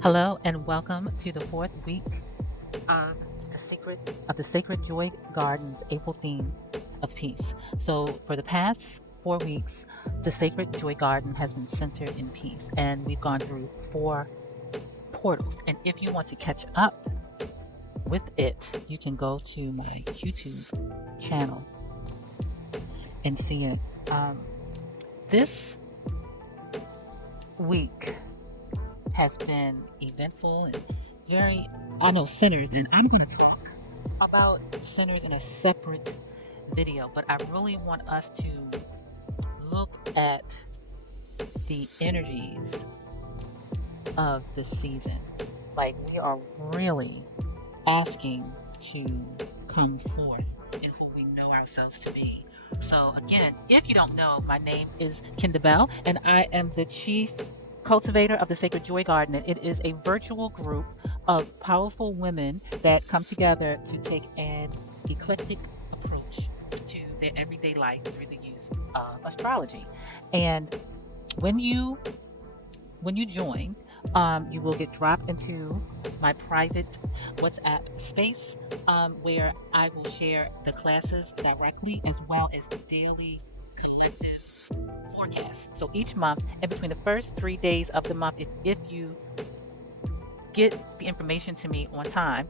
Hello and welcome to the fourth week of the Sacred Joy Garden's April theme of peace. So for the past 4 weeks, the Sacred Joy Garden has been centered in peace, and we've gone through four portals. And if you want to catch up with it, you can go to my YouTube channel and see it. This week has been eventful and very, I know, centers, and I'm going to talk about centers in a separate video, but I really want us to look at the energies of the season. Like, we are really asking to come forth in who we know ourselves to be. So, again, if you don't know, my name is Kinda Bell, and I am the chief cultivator of the Sacred Joy Garden. And it is a virtual group of powerful women that come together to take an eclectic approach to their everyday life through the use of astrology. And when you join, you will get dropped into my private WhatsApp space, where I will share the classes directly as well as daily collective forecasts. So each month, and between the first 3 days of the month, if you get the information to me on time,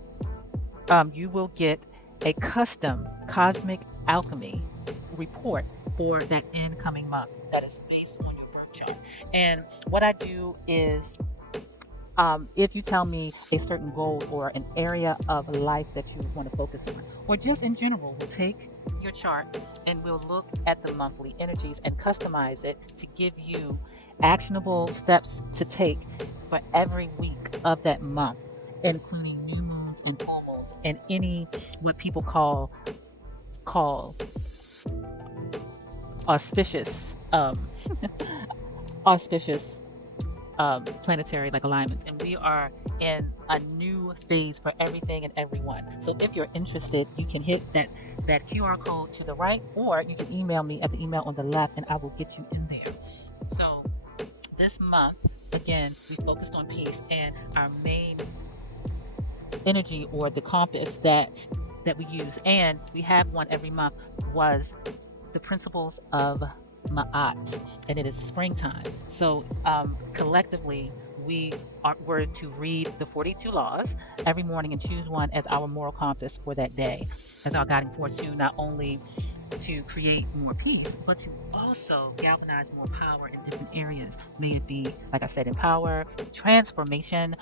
you will get a custom cosmic alchemy report for that incoming month that is based on your birth chart. And what I do is, if you tell me a certain goal or an area of life that you want to focus on, or just in general, we'll take your chart and we'll look at the monthly energies and customize it to give you actionable steps to take for every week of that month, including new moons and full moons and any what people call auspicious auspicious planetary like alignments, and we are in a new phase for everything and everyone. So if you're interested, you can hit that QR code to the right, or you can email me at the email on the left, and I will get you in there. So this month, again, we focused on peace, and our main energy, or the compass that we use, and we have one every month, was the principles of Ma'at, and it is springtime. So collectively, were to read the 42 laws every morning and choose one as our moral compass for that day, as our guiding force to not only to create more peace, but to also galvanize more power in different areas. May it be, like I said, in power, transformation,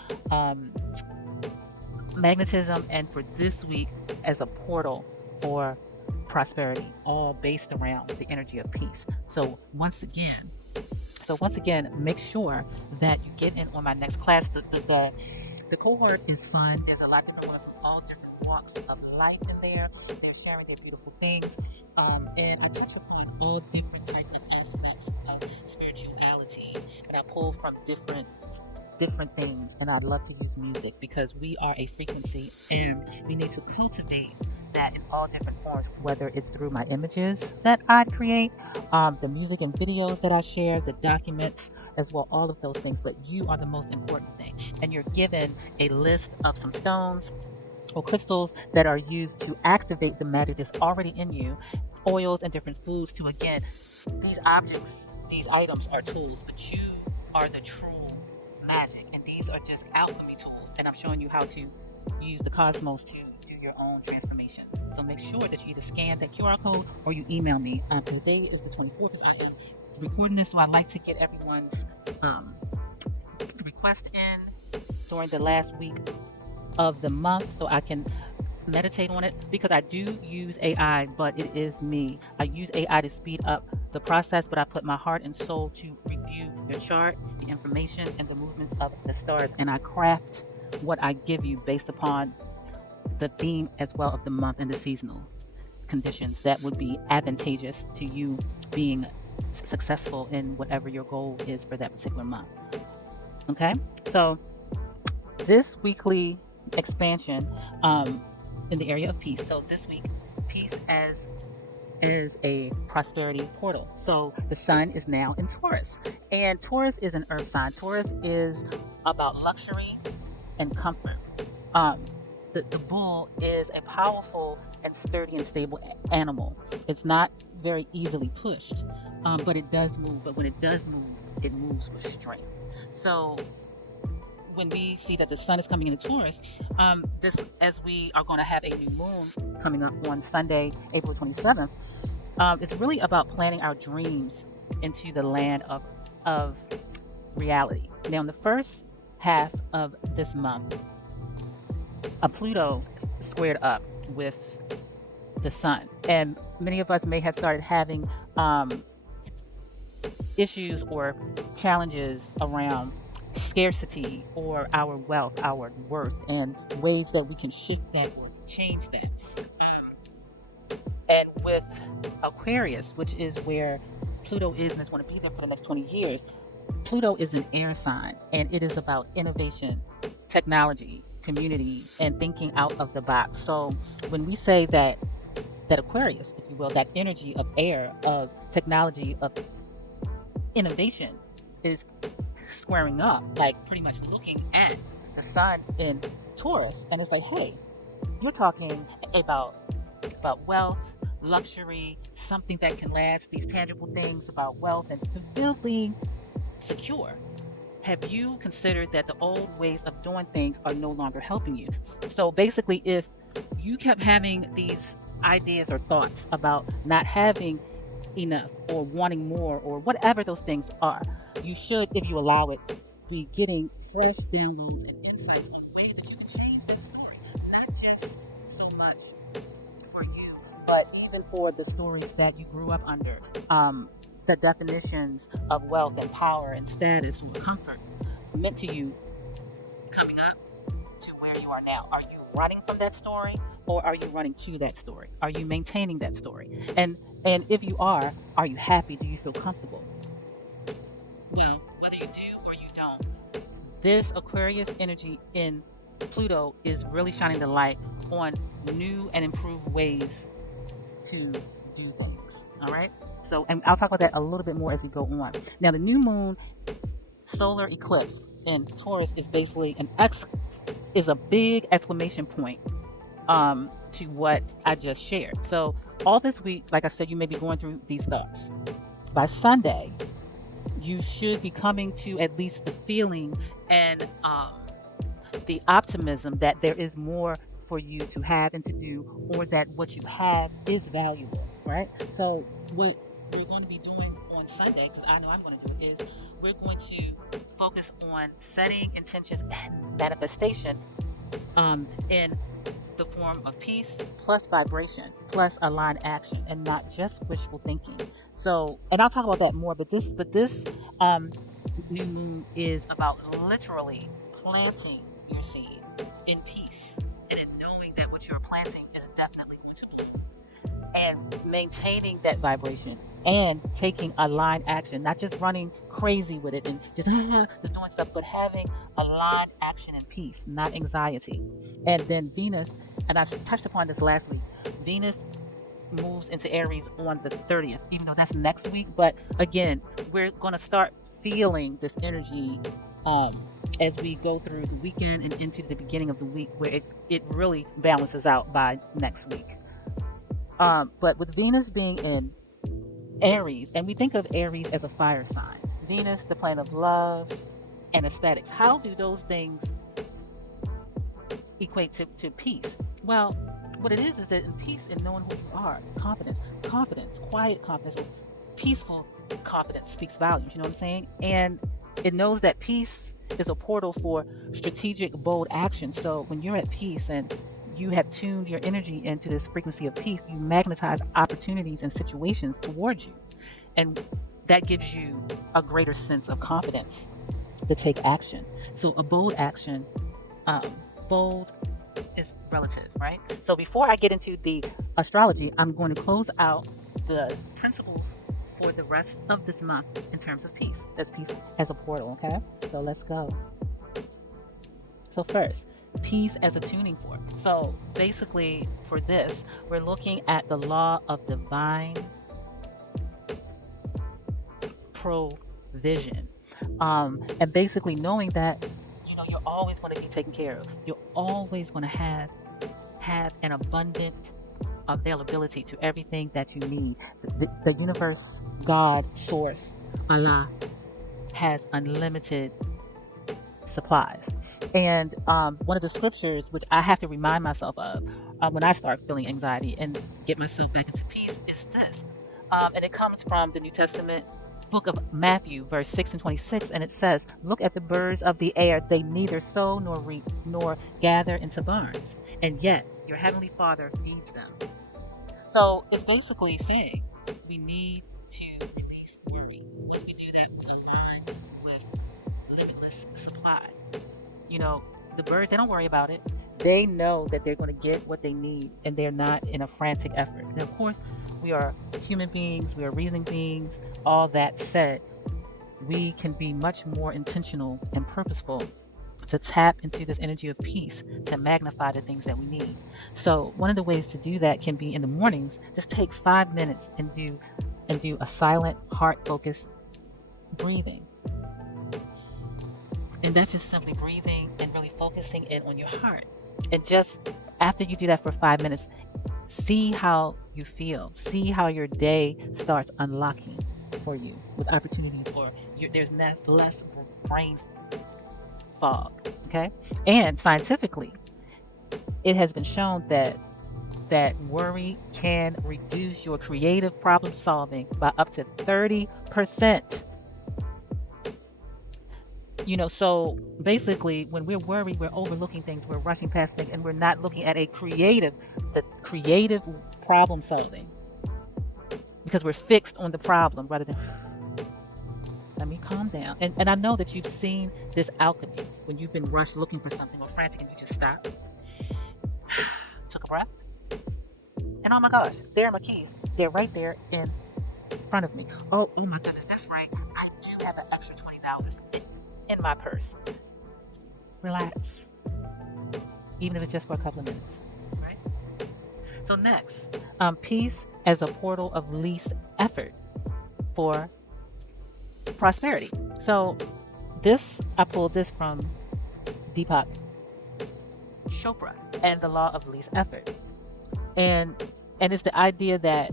magnetism, and for this week as a portal for prosperity, all based around the energy of peace. So once again, make sure that you get in on my next class. The cohort is fun. There's a lot of different ones from all different walks of life in there. They're sharing their beautiful things, and I touch upon all different types and aspects of spirituality that I pull from different things. And I'd love to use music because we are a frequency, and we need to cultivate that in all different forms, whether it's through my images that I create, the music and videos that I share, the documents as well, all of those things. But you are the most important thing, and you're given a list of some stones or crystals that are used to activate the magic that's already in you, oils and different foods to, again, these objects, these items are tools, but you are the true magic, and these are just alchemy tools, and I'm showing you how to use the cosmos to do your own transformation. So make sure that you either scan that QR code or you email me. Today is the 24th, as I am recording this, so I'd like to get everyone's um, request in during the last week of the month so I can meditate on it, because I do use AI, but it is me. I use AI to speed up the process, but I put my heart and soul to review your chart, the information, and the movements of the stars, and I craft what I give you based upon the theme as well of the month and the seasonal conditions that would be advantageous to you being successful in whatever your goal is for that particular month. Okay, so this weekly expansion, in the area of peace. So this week, peace as is a prosperity portal. So the sun is now in Taurus, and Taurus is an earth sign. Taurus is about luxury and comfort. Um, the bull is a powerful and sturdy and stable animal. It's not very easily pushed, but it does move. But when it does move, it moves with strength. So when we see that the sun is coming into Taurus, this as we are going to have a new moon coming up on Sunday, April 27th. It's really about planting our dreams into the land of reality. Now, in the first half of this month, a Pluto squared up with the sun, and many of us may have started having issues or challenges around scarcity or our wealth, our worth, and ways that we can shift that or change that. And with Aquarius, which is where Pluto is and it's going to be there for the next 20 years, Pluto is an air sign, and it is about innovation, technology, community, and thinking out of the box. So when we say that Aquarius, if you will, that energy of air, of technology, of innovation is squaring up, like pretty much looking at the sun in Taurus, and it's like, hey, you're talking about wealth, luxury, something that can last, these tangible things about wealth and feeling secure. Have you considered that the old ways of doing things are no longer helping you? So basically, if you kept having these ideas or thoughts about not having enough or wanting more or whatever those things are, you should, if you allow it, be getting fresh downloads and insights on ways that you can change that story. Not just so much for you, but even for the stories that you grew up under. The definitions of wealth and power and status or comfort meant to you coming up to where you are now. Are you running from that story or are you running to that story? Are you maintaining that story? And if you are you happy? Do you feel comfortable? Well, whether you do or you don't, this Aquarius energy in Pluto is really shining the light on new and improved ways to do things. All right. So, and I'll talk about that a little bit more as we go on. Now, the new moon solar eclipse in Taurus is basically is a big exclamation point to what I just shared. So, all this week, like I said, you may be going through these thoughts. By Sunday, you should be coming to at least the feeling and the optimism that there is more for you to have and to do, or that what you have is valuable, right? So, what we're going to be doing on Sunday, because I know I'm going to do it, is we're going to focus on setting intentions and manifestation in the form of peace plus vibration plus aligned action, and not just wishful thinking. So, and I'll talk about that more, but this um, new moon is about literally planting your seed in peace and in knowing that what you're planting is definitely going to bloom, and maintaining that vibration and taking aligned action, not just running crazy with it and just, just doing stuff, but having aligned action and peace, not anxiety. And then Venus, and I touched upon this last week, Venus moves into Aries on the 30th, even though that's next week. But again, we're going to start feeling this energy um, as we go through the weekend and into the beginning of the week, where it really balances out by next week. But with Venus being in Aries, and we think of Aries as a fire sign, Venus, the planet of love and aesthetics. How do those things equate to peace? Well, what it is that in peace and knowing who you are, confidence, quiet confidence, or peaceful confidence speaks volumes. You know what I'm saying? And it knows that peace is a portal for strategic, bold action. So when you're at peace and you have tuned your energy into this frequency of peace, you magnetize opportunities and situations towards you. And that gives you a greater sense of confidence to take action. So a bold action, um, bold is relative, right? So before I get into the astrology, I'm going to close out the principles for the rest of this month in terms of peace. That's peace as a portal, okay? So let's go. So first, peace as a tuning fork. So basically, for this, we're looking at the law of divine provision. And basically knowing that, you're always going to be taken care of. You're always going to have an abundant availability to everything that you need. The universe, God, source, Allah, has unlimited supplies. And one of the scriptures, which I have to remind myself of when I start feeling anxiety and get myself back into peace, is this. And it comes from the New Testament book of Matthew, verse 6 and 26. And it says, "Look at the birds of the air. They neither sow nor reap nor gather into barns. And yet your heavenly Father feeds them." So it's basically saying we need to release worry. Once we do that, we align with limitless supply. You know, the birds, they don't worry about it. They know that they're going to get what they need, and they're not in a frantic effort. And of course, we are human beings, we are reasoning beings. All that said, we can be much more intentional and purposeful to tap into this energy of peace to magnify the things that we need. So one of the ways to do that can be in the mornings. Just take 5 minutes and do a silent, heart focused breathing. And that's just simply breathing and really focusing in on your heart. And just after you do that for 5 minutes, see how you feel. See how your day starts unlocking for you with opportunities, or there's less brain fog. Okay? And scientifically, it has been shown that worry can reduce your creative problem solving by up to 30%. So basically, when we're worried, we're overlooking things, we're rushing past things, and we're not looking at the creative problem solving, because we're fixed on the problem rather than, let me calm down. And I know that you've seen this alchemy when you've been rushed looking for something or frantic, and you just stop, took a breath, and oh my gosh, there are my keys. They're right there in front of me. Oh my goodness, that's right. I do have an extra $20 in my purse. Relax. Even if it's just for a couple of minutes. Right? So next, peace as a portal of least effort for prosperity. So I pulled this from Deepak Chopra and the law of least effort. And it's the idea that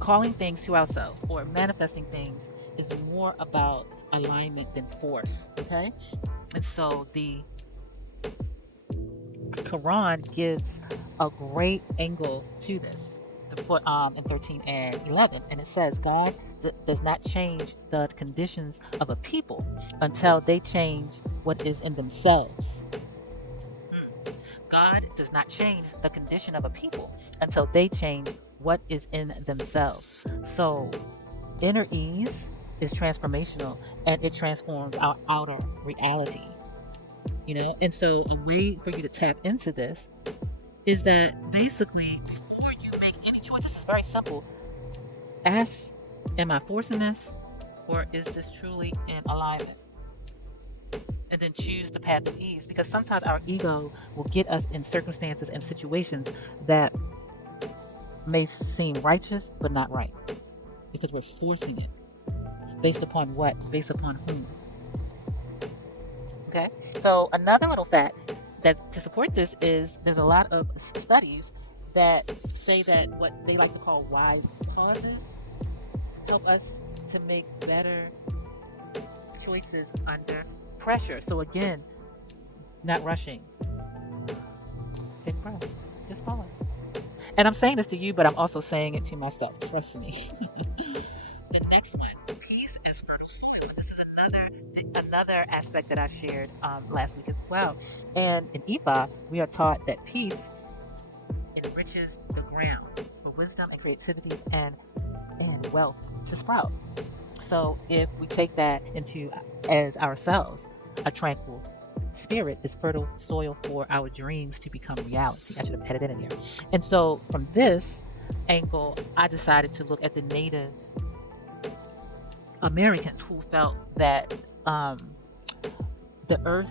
calling things to ourselves or manifesting things is more about alignment than force. Okay? And so the Quran gives a great angle to this. In 13 and 11, and it says God does not change the conditions of a people until they change what is in themselves. God does not change the condition of a people until they change what is in themselves. So inner ease is transformational, and it transforms our outer reality. And so a way for you to tap into this is that basically, before you make any choice, this is very simple. Ask, am I forcing this, or is this truly in alignment? And then choose the path of ease, because sometimes our ego will get us in circumstances and situations that may seem righteous but not right, because we're forcing it. Based upon what? Based upon whom? Okay? So another little fact that to support this is there's a lot of studies that say that what they like to call wise causes help us to make better choices under pressure. So again, not rushing. Take a breath. Just pause. And I'm saying this to you, but I'm also saying it to myself. Trust me. The next one, peace as fertile soil. This is another aspect that I shared last week as well. And in Ifa, we are taught that peace enriches the ground for wisdom and creativity and wealth to sprout. So if we take that into as ourselves, a tranquil spirit is fertile soil for our dreams to become reality. I should have headed it in there. And so from this angle, I decided to look at the Native Americans who felt that the earth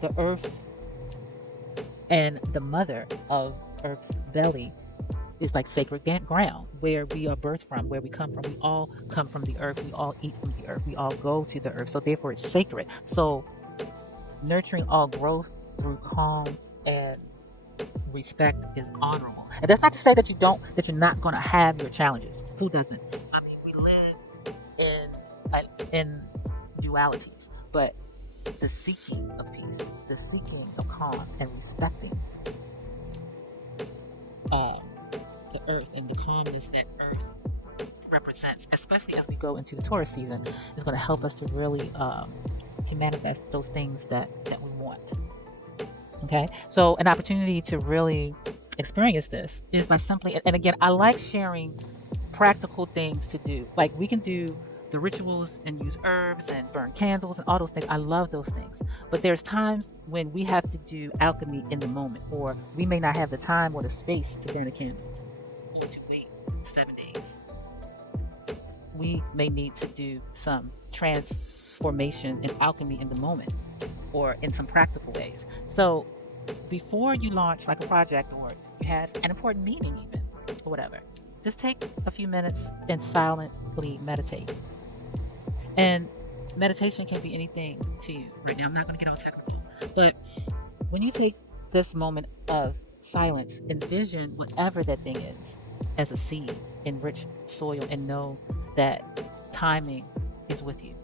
the earth and the mother of Earth's belly is like sacred ground where we are birthed from, where we come from. We all come from the earth. We all eat from the earth. We all go to the earth. So therefore, it's sacred. So nurturing all growth through calm and respect is honorable. And that's not to say that you're not going to have your challenges. Who doesn't? I mean, we live in dualities, but the seeking of peace, the seeking of calm, and respecting um, the earth and the calmness that earth represents, especially as we go into the Taurus season, is going to help us to really to manifest those things that we want. Okay, so an opportunity to really experience this is by simply, and again, I like sharing practical things to do. Like we can do the rituals and use herbs and burn candles and all those things. I love those things. But there's times when we have to do alchemy in the moment, or we may not have the time or the space to burn a candle or to wait 7 days. We may need to do some transformation and alchemy in the moment or in some practical ways. So before you launch like a project or you have an important meeting even or whatever, just take a few minutes and silently meditate. And meditation can be anything to you. Right now, I'm not going to get all technical, but when you take this moment of silence, envision whatever that thing is as a seed in rich soil and know that timing is with you.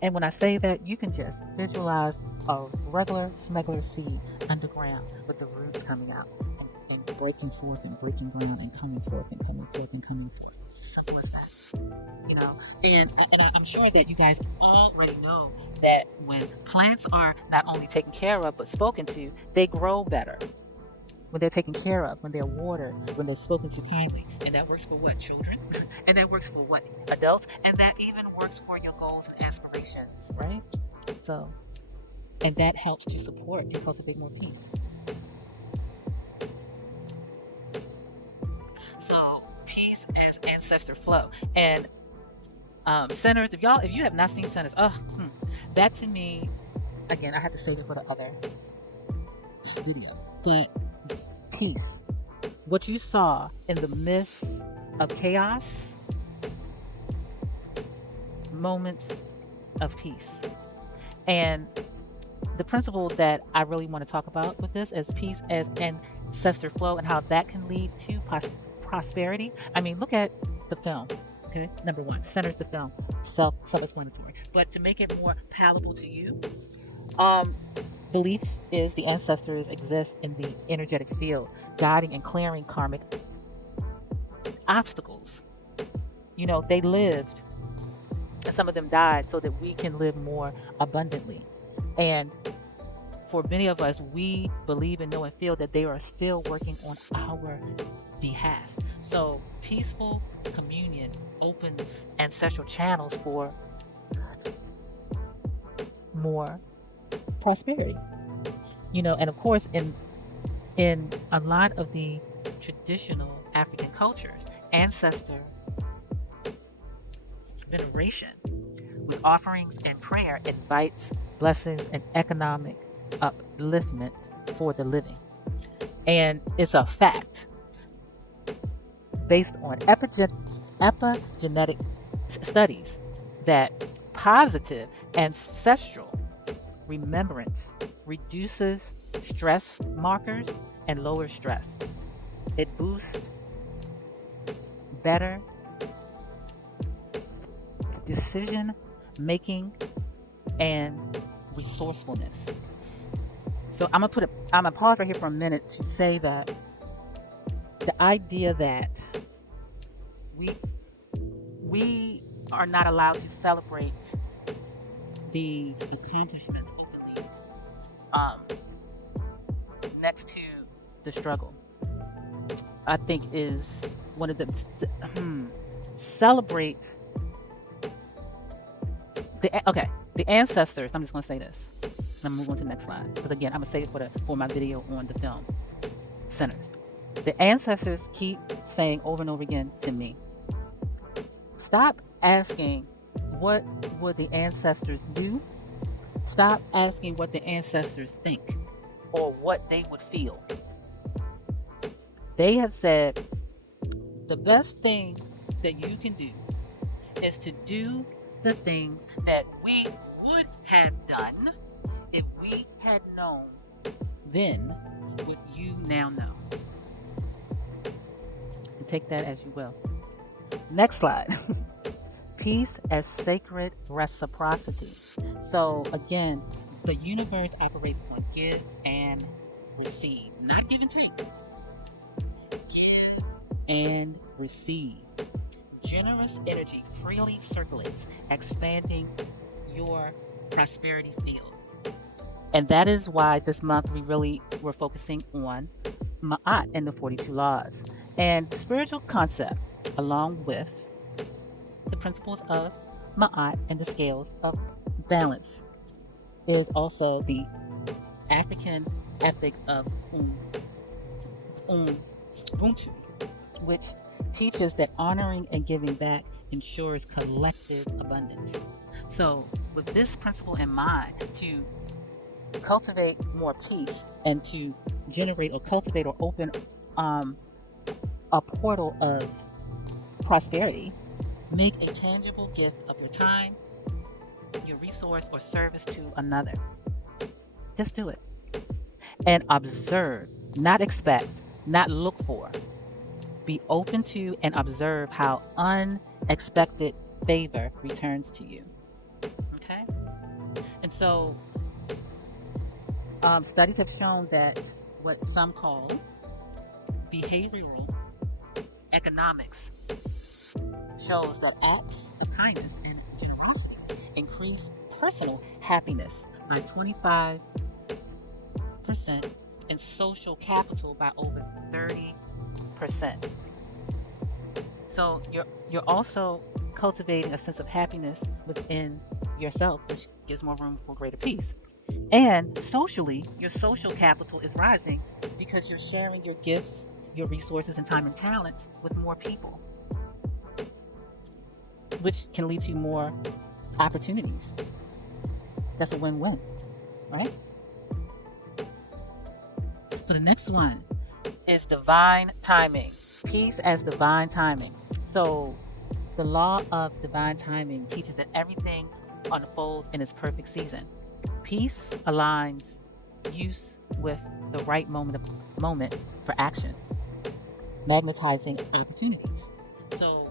And when I say that, you can just visualize a regular smuggler seed underground with the roots coming out and breaking forth and breaking ground and coming forth and coming forth and coming forth. Simple as that. You know, and I'm sure that you guys already know that when plants are not only taken care of but spoken to, they grow better. When they're taken care of, when they're watered, when they're spoken to kindly. And that works for what? Children? And that works for what? Adults? And that even works for your goals and aspirations, right? So, and that helps to support and cultivate more peace. So, peace is ancestor flow. And centers, if you have not seen centers, that to me, again, I have to save it for the other video. But peace, what you saw in the midst of chaos, moments of peace. And the principle that I really want to talk about with this is peace as ancestor flow and how that can lead to prosperity. I mean, look at the film. Okay, number one, centers the film, self-explanatory. But to make it more palatable to you, belief is the ancestors exist in the energetic field, guiding and clearing karmic obstacles. You know, they lived, and some of them died so that we can live more abundantly. And for many of us, we believe and know and feel that they are still working on our behalf. So peaceful communion opens ancestral channels for more prosperity. You know, and of course in a lot of the traditional African cultures, ancestor veneration with offerings and prayer invites blessings and economic upliftment for the living. And it's a fact based on epigenetic studies that positive ancestral remembrance reduces stress markers and lowers stress. It boosts better decision making and resourcefulness. So I'm gonna pause right here for a minute to say that the idea that we are not allowed to celebrate the accomplishments openly next to the struggle, I think is one of the celebrate the ancestors. I'm just going to say this. I'm going to move on to the next slide because again, I'm going to save it for my video on the film centers. The ancestors keep saying over and over again to me, stop asking what would the ancestors do. Stop asking what the ancestors think or what they would feel. They have said the best thing that you can do is to do the things that we would have done if we had known then what you now know. And take that as you will. Next slide. Peace as sacred reciprocity. So again, the universe operates on give and receive, not give and take. Give and receive. Generous energy freely circulates, expanding your prosperity field. And that is why this month we're focusing on Ma'at and the 42 laws and spiritual concept, along with the principles of Ma'at and the scales of balance, is also the African ethic of Ubuntu, which teaches that honoring and giving back ensures collective abundance. So, with this principle in mind, to cultivate more peace and to generate or cultivate or open a portal of prosperity, make a tangible gift of your time, your resource, or service to another. Just do it. And observe, not expect, not look for. Be open to and observe how unexpected favor returns to you. Okay? And so, studies have shown that what some call behavioral economics shows that acts of kindness and generosity increase personal happiness by 25% and social capital by over 30%. So you're also cultivating a sense of happiness within yourself, which gives more room for greater peace. And socially, your social capital is rising because you're sharing your gifts, your resources, and time and talents with more people, which can lead to more opportunities. That's a win-win, right? So the next one is divine timing. Peace as divine timing. So the law of divine timing teaches that everything unfolds in its perfect season. Peace aligns use with the right moment for action, magnetizing opportunities. So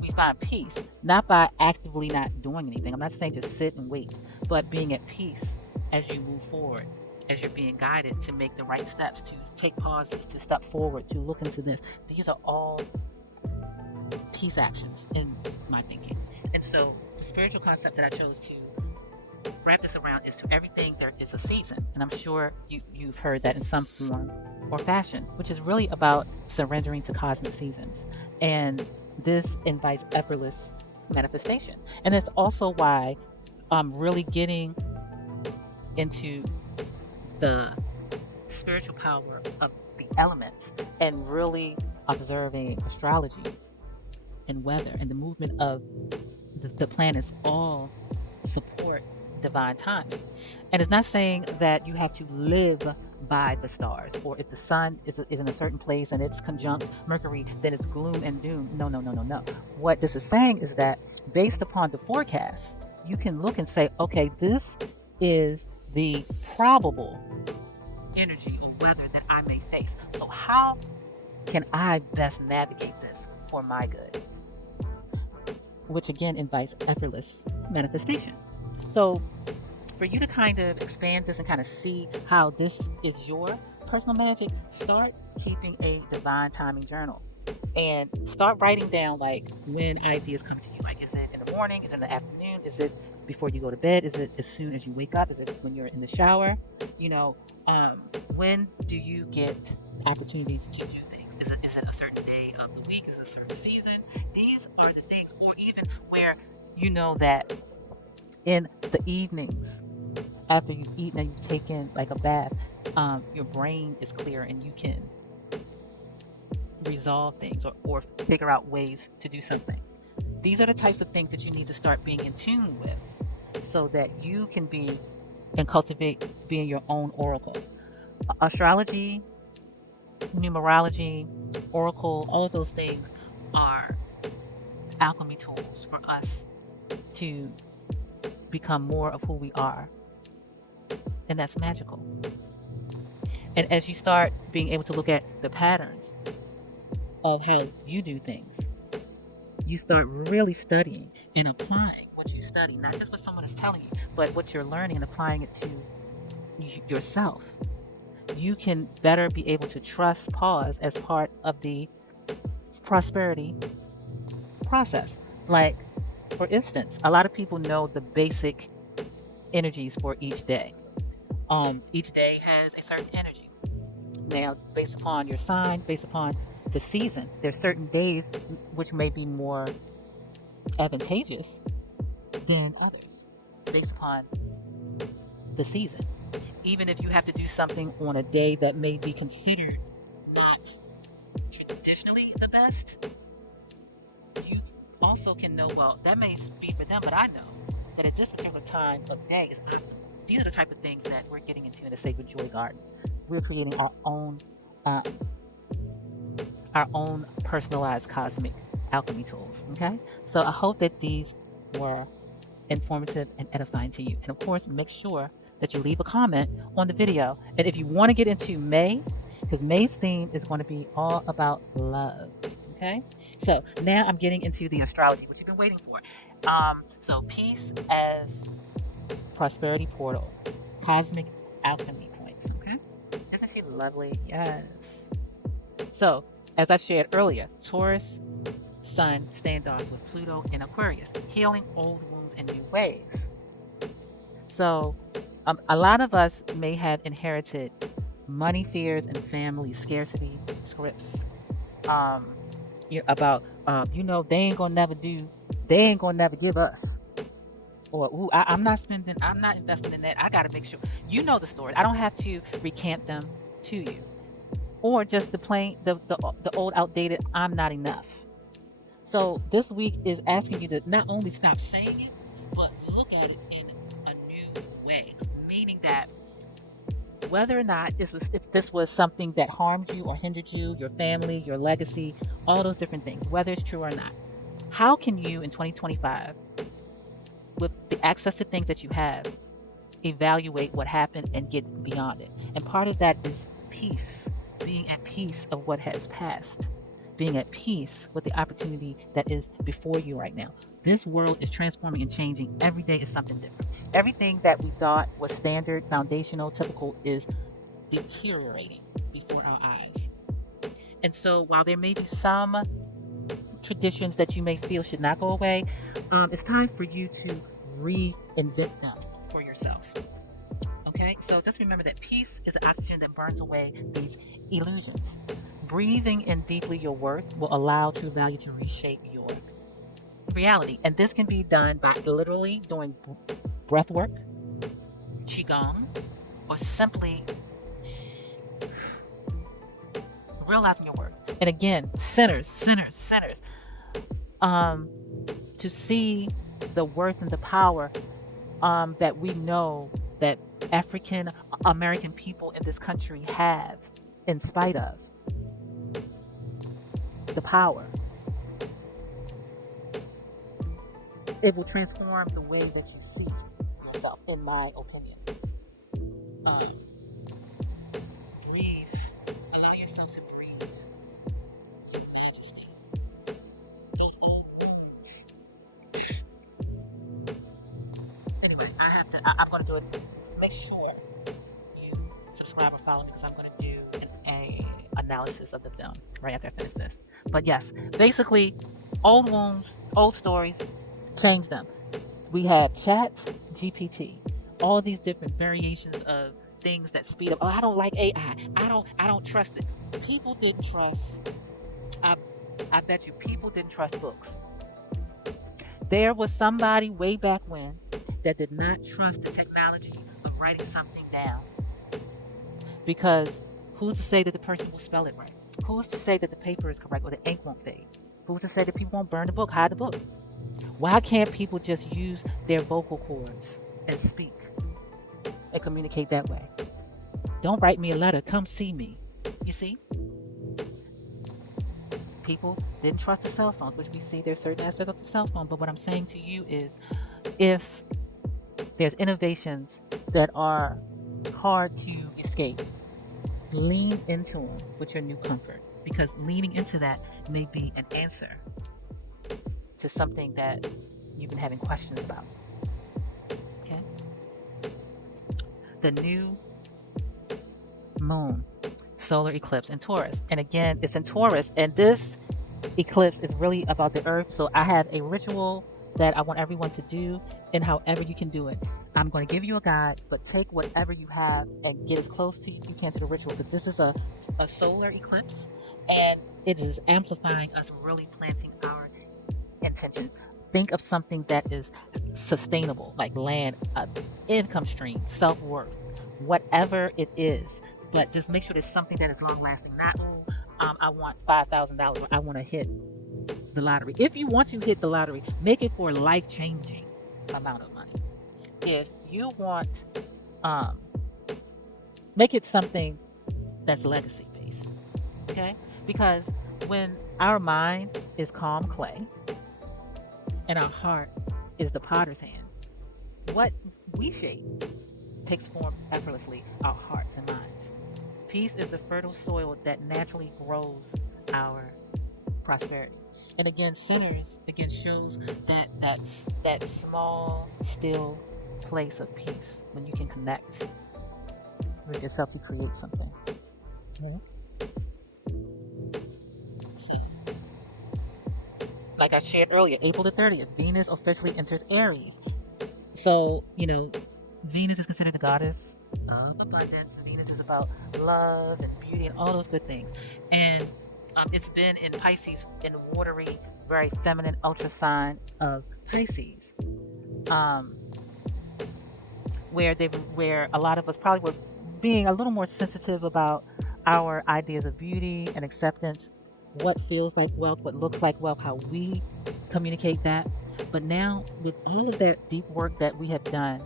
we find peace not by actively not doing anything. I'm not saying just sit and wait, but being at peace as you move forward, as you're being guided to make the right steps, to take pauses, to step forward, to look into this. These are all peace actions in my thinking. And so the spiritual concept that I chose to wrap this around is to everything there is a season. And I'm sure you've heard that in some form or fashion, which is really about surrendering to cosmic seasons. And this invites effortless manifestation. And it's also why I'm really getting into the spiritual power of the elements and really observing astrology and weather and the movement of the planets all support divine timing. And it's not saying that you have to live by the stars, or if the sun is in a certain place and it's conjunct Mercury, then it's gloom and doom. No, no, no, no, no. What this is saying is that based upon the forecast, you can look and say, okay, this is the probable energy or weather that I may face. So how can I best navigate this for my good? Which again invites effortless manifestation. So for you to kind of expand this and kind of see how this is your personal magic, start keeping a divine timing journal and start writing down like when ideas come to you. Like, is it in the morning? Is it in the afternoon? Is it before you go to bed? Is it as soon as you wake up? Is it when you're in the shower? When do you get opportunities to do things? Is it a certain day of the week? Is it a certain season? These are the things, or even where you know that in the evenings after you've eaten and you've taken like a bath, your brain is clear and you can resolve things or figure out ways to do something. These are the types of things that you need to start being in tune with so that you can be and cultivate being your own oracle. Astrology, numerology, oracle, all of those things are alchemy tools for us to become more of who we are. And that's magical. And as you start being able to look at the patterns of how you do things, you start really studying and applying what you study, not just what someone is telling you, but what you're learning and applying it to yourself. You can better be able to trust pause as part of the prosperity process. Like, for instance, a lot of people know the basic energies for each day. Each day has a certain energy. Now, based upon your sign, based upon the season, there's certain days which may be more advantageous than others, based upon the season. Even if you have to do something on a day that may be considered not traditionally the best, you also can know, well, that may be for them, but I know that at this particular time of day is optimal. These are the type of things that we're getting into in the Sacred Joy Garden. We're creating um, our own personalized cosmic alchemy tools. Okay, so I hope that these were informative and edifying to you. And of course, make sure that you leave a comment on the video. And if you want to get into May, because May's theme is going to be all about love. Okay, so now I'm getting into the astrology, which you've been waiting for. So peace as prosperity portal, cosmic alchemy points. Okay, isn't she lovely? Yes. So as I shared earlier, Taurus Sun standoff with Pluto in Aquarius, healing old wounds in new ways. So, a lot of us may have inherited money fears and family scarcity scripts. Um, about they ain't gonna never do, they ain't gonna never give us, or ooh, I'm not spending, I'm not investing in that. I gotta make sure you know the story. I don't have to recant them to you, or just the plain the old outdated. I'm not enough. So this week is asking you to not only stop saying it, but look at it in a new way. Meaning that whether or not if this was something that harmed you or hindered you, your family, your legacy, all those different things, whether it's true or not, how can you in 2025, with the access to things that you have, evaluate what happened and get beyond it? And part of that is peace, being at peace of what has passed, being at peace with the opportunity that is before you right now. This world is transforming and changing. Every day is something different. Everything that we thought was standard, foundational, typical is deteriorating before our eyes. And so while there may be some traditions that you may feel should not go away, it's time for you to reinvent them for yourself. Okay, so just remember that peace is the oxygen that burns away these illusions. Breathing in deeply your worth will allow true value to reshape your reality. And this can be done by literally doing breath work, qigong, or simply realizing your worth. And again, sinners, to see the worth and the power that we know that African American people in this country have, in spite of the power. It will transform the way that you see yourself, in my opinion. Breathe. Allow yourself to breathe. Your majesty. Those old wounds. Anyway, I'm going to do it. Make sure you subscribe or follow because I'm going to do an analysis of the film right after I finish this. But yes, basically, old wounds, old stories, change them. We have Chat GPT, all these different variations of things that speed up. Oh, I don't like AI. I don't trust it. People didn't trust. I, I bet you people didn't trust books. There was somebody way back when that did not trust the technology of writing something down. Because who's to say that the person will spell it right? Who's to say that the paper is correct or the ink won't fade? Who's to say that people won't burn the book, hide the book? Why can't people just use their vocal cords and speak and communicate that way? Don't write me a letter. Come see me. You see, people didn't trust the cell phones, which we see there's certain aspects of the cell phone. But what I'm saying to you is, if there's innovations that are hard to escape, lean into them with your new comfort, because leaning into that may be an answer to something that you've been having questions about. Okay? The new moon solar eclipse in Taurus. And again, it's in Taurus, and this eclipse is really about the earth. So I have a ritual that I want everyone to do, and however you can do it. I'm going to give you a guide, but take whatever you have and get as close to you can to the ritual, because this is a solar eclipse, and it is amplifying us really planting our intention. Think of something that is sustainable, like land, income stream, self worth, whatever it is. But just make sure there's something that is long lasting. Not, oh, I want $5,000, or I want to hit the lottery. If you want to hit the lottery, make it for a life changing amount of money. If you want, um, make it something that's legacy based. Okay? Because when our mind is calm clay and our heart is the potter's hand, what we shape takes form effortlessly, our hearts and minds. Peace is the fertile soil that naturally grows our prosperity. And again, centers again shows that small, still place of peace when you can connect with yourself to create something. Yeah. So, like I shared earlier, April the 30th, Venus officially enters Aries. So, Venus is considered the goddess of abundance. Venus is about love and beauty and all those good things. And it's been in Pisces, in the watery, very feminine ultra sign of Pisces, um, where a lot of us probably were being a little more sensitive about our ideas of beauty and acceptance, what feels like wealth, what looks like wealth, how we communicate that. But now, with all of that deep work that we have done,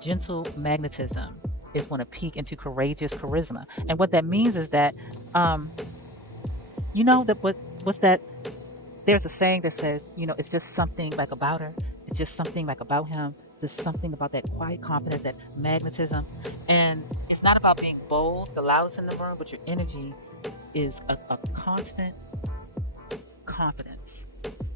gentle magnetism is going to peak into courageous charisma. And what that means is that, um, that what's that? There's a saying that says, it's just something like about her. It's just something like about him. Just something about that quiet confidence, that magnetism. And it's not about being bold, the loudest in the room, but your energy is a constant confidence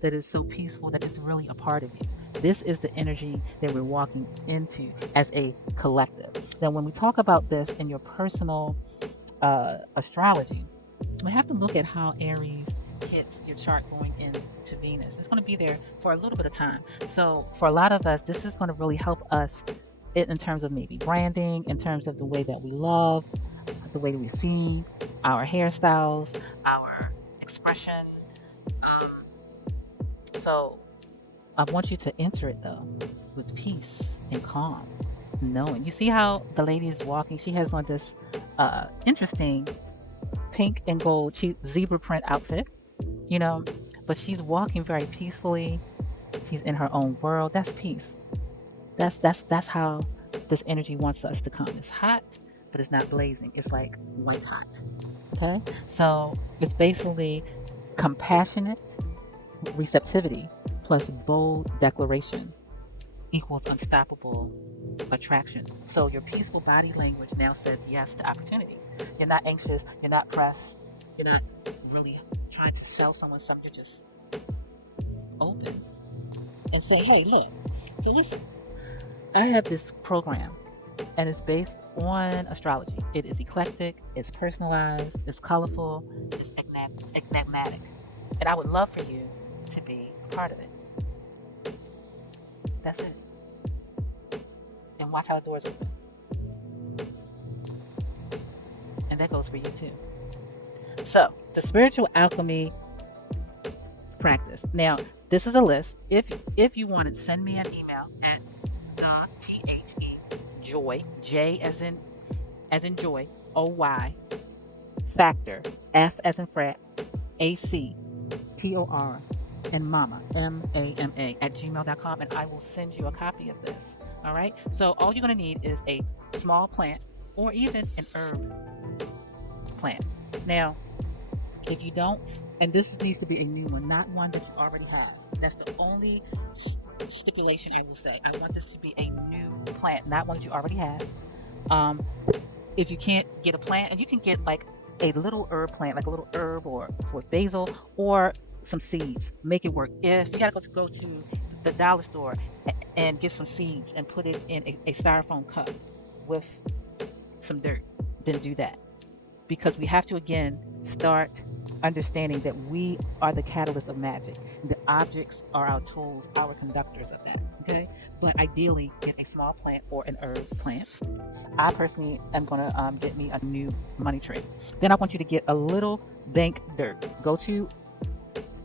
that is so peaceful that it's really a part of you. This is the energy that we're walking into as a collective. Now, when we talk about this in your personal astrology, we have to look at how Aries hits your chart going into Venus. It's going to be there for a little bit of time. So, for a lot of us, this is going to really help us in terms of maybe branding, in terms of the way that we love, the way we see our hairstyles, our expression. Um, so, I want you to enter it though with peace and calm, knowing. You see how the lady is walking? She has on this interesting pink and gold zebra print outfit, you know, but she's walking very peacefully. She's in her own world. That's peace. That's how this energy wants us to come. It's hot, but it's not blazing. It's like white hot. Okay, so it's basically compassionate receptivity plus bold declaration equals unstoppable attraction. So your peaceful body language now says yes to opportunities. You're not anxious, you're not pressed, you're not really trying to sell someone something. You're just open and say, hey, look, so listen, I have this program and it's based on astrology. It is eclectic, it's personalized, it's colorful, it's enigmatic. And I would love for you to be a part of it. That's it. And watch how the doors open. And that goes for you too. So, the spiritual alchemy practice. Now, this is a list. If you want it, send me an email at joy, J as in joy, OY, factor, F as in frat, ACTOR and mama, M-A-M-A, at gmail.com, and I will send you a copy of this. All right. So all you're going to need is a small plant or even an herb plant. Now, if you don't, and this needs to be a new one, not one that you already have. That's the only stipulation I will say. I want this to be a new plant, not one that you already have. Um, if you can't get a plant, and you can get like a little herb plant, like a little herb or basil or some seeds, make it work. If you gotta go to the dollar store and get some seeds and put it in a styrofoam cup with some dirt, then do that, because we have to again start understanding that we are the catalyst of magic. The objects are our tools, our conductors of that. Okay, but ideally get a small plant or an herb plant. I personally am going to get me a new money tree. Then I want you to get a little bank dirt. Go to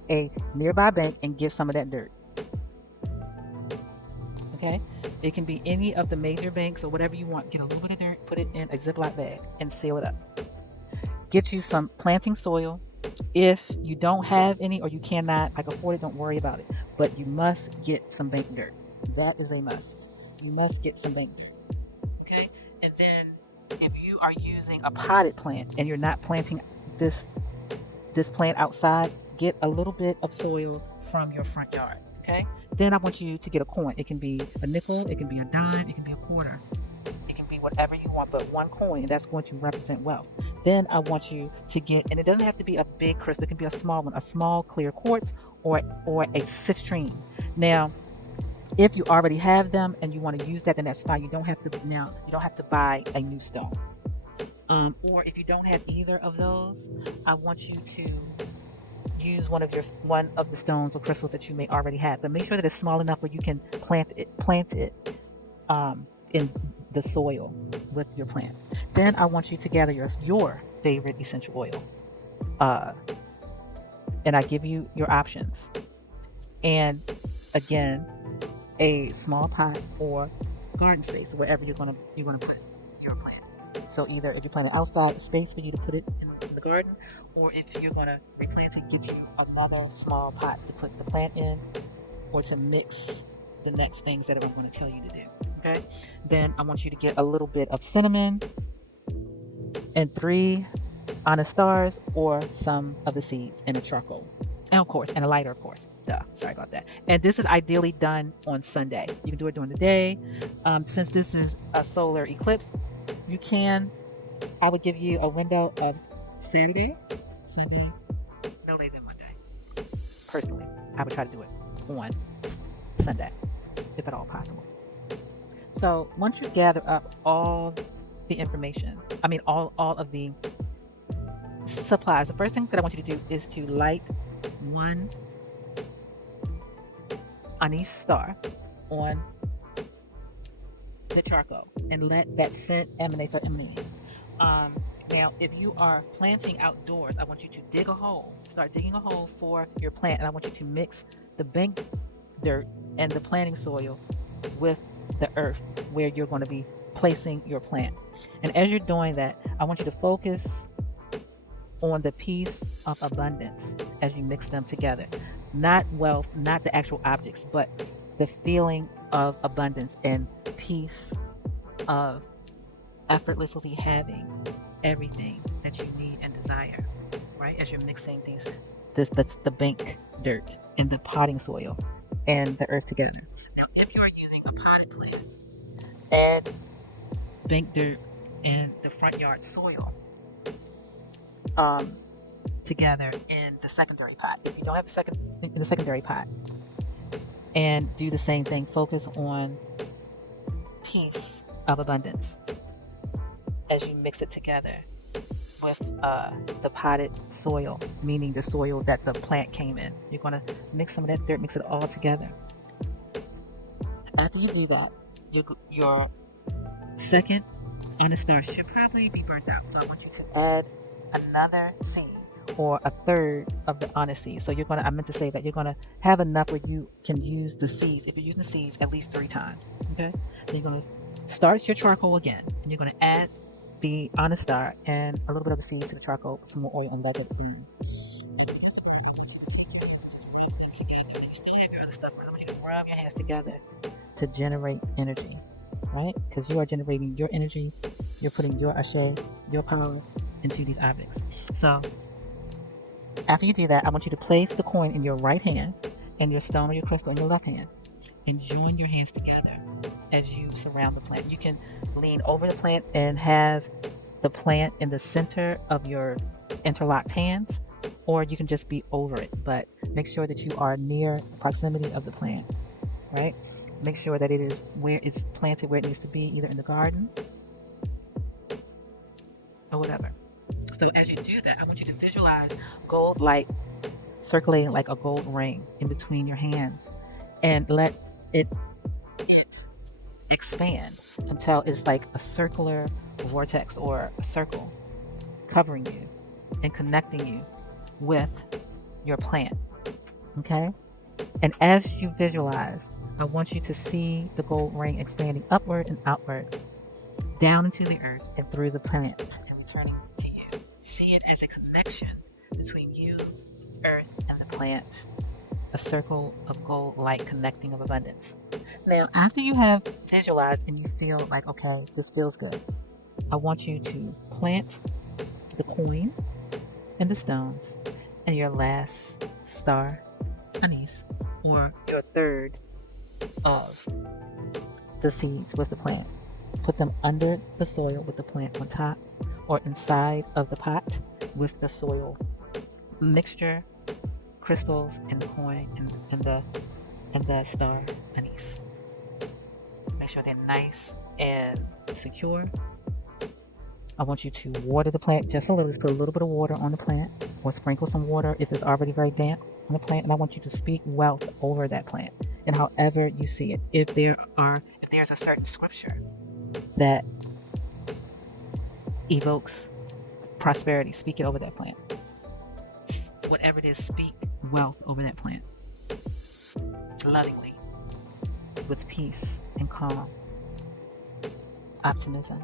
a nearby bank and get some of that dirt. Okay? It can be any of the major banks or whatever you want. Get a little bit of dirt, put it in a Ziploc bag, and seal it up. Get you some planting soil. If you don't have any or you cannot afford it, don't worry about it. But you must get some bank dirt. That is a must. You must get some bank dirt. Okay? And then if you are using a potted plant and you're not planting this plant outside, get a little bit of soil from your front yard. Okay? Then I want you to get a coin. It can be a nickel, it can be a dime, it can be a quarter. It can be whatever you want, but one coin, that's going to represent wealth. Then I want you to get, and it doesn't have to be a big crystal, it can be a small one, a small clear quartz or a citrine. Now, if you already have them and you want to use that, then that's fine. You don't have to buy a new stone. Or if you don't have either of those, I want you to use one of the stones or crystals that you may already have. But make sure that it's small enough where you can plant it in the soil with your plant. Then I want you to gather your favorite essential oil. And I give you your options. And again, a small pot or garden space, wherever you're gonna put your plant. So either if you're planting outside, space for you to put it in the garden, or if you're gonna replant it, get you another small pot to put the plant in, or to mix the next things that I'm going to tell you to do. Okay. Then I want you to get a little bit of cinnamon and 3 honest stars, or some of the seeds in a charcoal, and of course, and a lighter, of course. Duh, sorry about that. And this is ideally done on Sunday. You can do it during the day. Since this is a solar eclipse, I would give you a window of Saturday, Sunday, no later than Monday. Personally, I would try to do it on Sunday, if at all possible. So once you gather up all the information, all of the supplies, the first thing that I want you to do is to light one anise star on the charcoal and let that scent emanate. Now, if you are planting outdoors, I want you to start digging a hole for your plant, and I want you to mix the bank dirt and the planting soil with the earth where you're going to be placing your plant. And as you're doing that, I want you to focus on the piece of abundance as you mix them together. Not wealth, not the actual objects, but the feeling of abundance and peace of effortlessly having everything that you need and desire, right? As you're mixing the bank dirt and the potting soil and the earth together. Now, if you are using a potted plant, add bank dirt and the front yard soil together in the secondary pot. If you don't have in the secondary pot, and do the same thing. Focus on peace of abundance as you mix it together with the potted soil, meaning the soil that the plant came in. You're going to mix some of that dirt, mix it all together. After you do that, your second honest star should probably be burnt out. So I want you to add another seed, or a third of the honest seeds. So I meant to say that you're going to have enough where you can use the seeds. If you're using the seeds, at least 3 times. Okay? Then you're going to start your charcoal again, and you're going to add the honest star and a little bit of the seeds to the charcoal, some more oil, and let it rub your hands together to generate energy, right? Because you are generating your energy. You're putting your ashe, your power into these objects. So after you do that, I want you to place the coin in your right hand and your stone or your crystal in your left hand, and join your hands together as you surround the plant. You can lean over the plant and have the plant in the center of your interlocked hands, or you can just be over it, but make sure that you are near the proximity of the plant, right? Make sure that it is where it's planted, where it needs to be, either in the garden or whatever. So as you do that, I want you to visualize gold light circulating like a gold ring in between your hands, and let it expand until it's like a circular vortex or a circle covering you and connecting you with your plant. Okay? And as you visualize, I want you to see the gold ring expanding upward and outward, down into the earth and through the plant and returning to you. See it as a connection between you, earth, and the plant. A circle of gold light connecting of abundance. Now, after you have visualized and you feel like, okay, this feels good, I want you to plant the coin and the stones and your last star anise, or your third of the seeds with the plant. Put them under the soil with the plant on top, or inside of the pot with the soil mixture, crystals, and the coin and the star anise. Make sure they're nice and secure. I want you to water the plant just a little. Just put a little bit of water on the plant, or sprinkle some water if it's already very damp on the plant. And I want you to speak wealth over that plant, and however you see it. If there's a certain scripture that evokes prosperity, speak it over that plant. Whatever it is, speak wealth over that plant, lovingly, with peace and calm, optimism,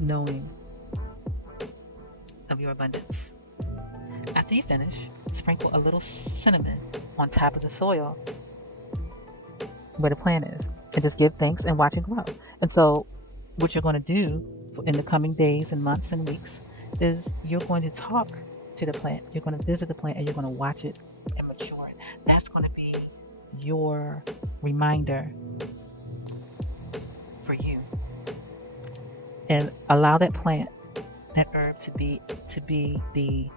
knowing of your abundance. After you finish, sprinkle a little cinnamon on top of the soil where the plant is, and just give thanks and watch it grow. And so what you're going to do in the coming days and months and weeks is you're going to talk to the plant, you're going to visit the plant, and you're going to watch it and mature. That's going to be your reminder for you. And allow that plant, that herb, to be the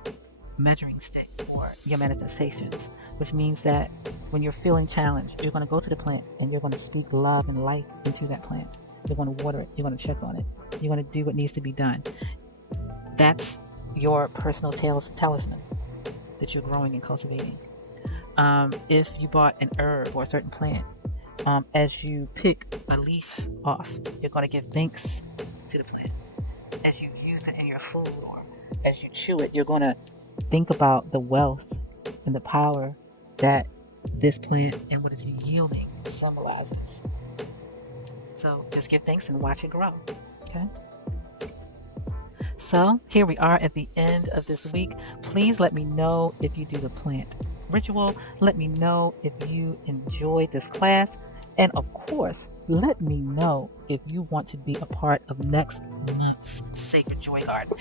measuring stick for your manifestations, which means that when you're feeling challenged, you're going to go to the plant and you're going to speak love and life into that plant. You're going to water it, you're going to check on it, you're going to do what needs to be done. That's your personal talisman that you're growing and cultivating. If you bought an herb or a certain plant, as you pick a leaf off, you're going to give thanks to the plant. As you use it in your food, or as you chew it, you're going to think about the wealth and the power that this plant and what it's yielding symbolizes. So just give thanks and watch it grow. Okay? So here we are at the end of this week. Please let me know if you do the plant ritual. Let me know if you enjoyed this class. And of course, let me know if you want to be a part of next month's Sacred Joy Garden.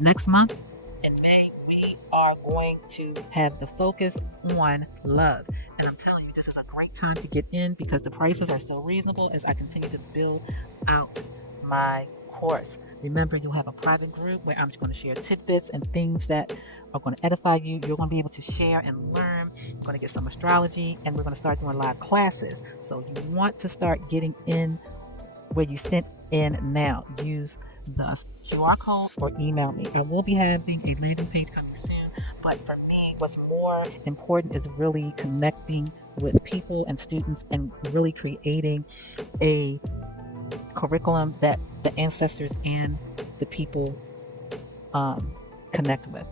Next month in May, we are going to have the focus on love. And I'm telling you, this is a great time to get in because the prices are still reasonable as I continue to build out my course. Remember, you'll have a private group where I'm just going to share tidbits and things that are going to edify you. You're going to be able to share and learn. You're going to get some astrology, and we're going to start doing live classes. So you want to start getting in where you fit in now. Use the QR code or email me. I will be having a landing page coming soon, but for me, what's more important is really connecting with people and students and really creating a curriculum that the ancestors and the people connect with.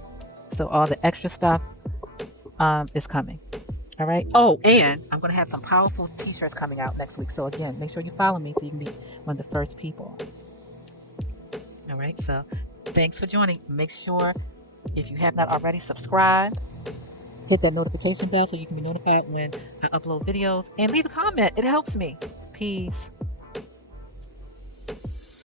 So all the extra stuff is coming. All right. Oh, and I'm going to have some powerful t-shirts coming out next week. So again, make sure you follow me so you can be one of the first people. All right. So thanks for joining. Make sure, if you have not already, subscribe, hit that notification bell so you can be notified when I upload videos, and leave a comment. It helps me. Peace.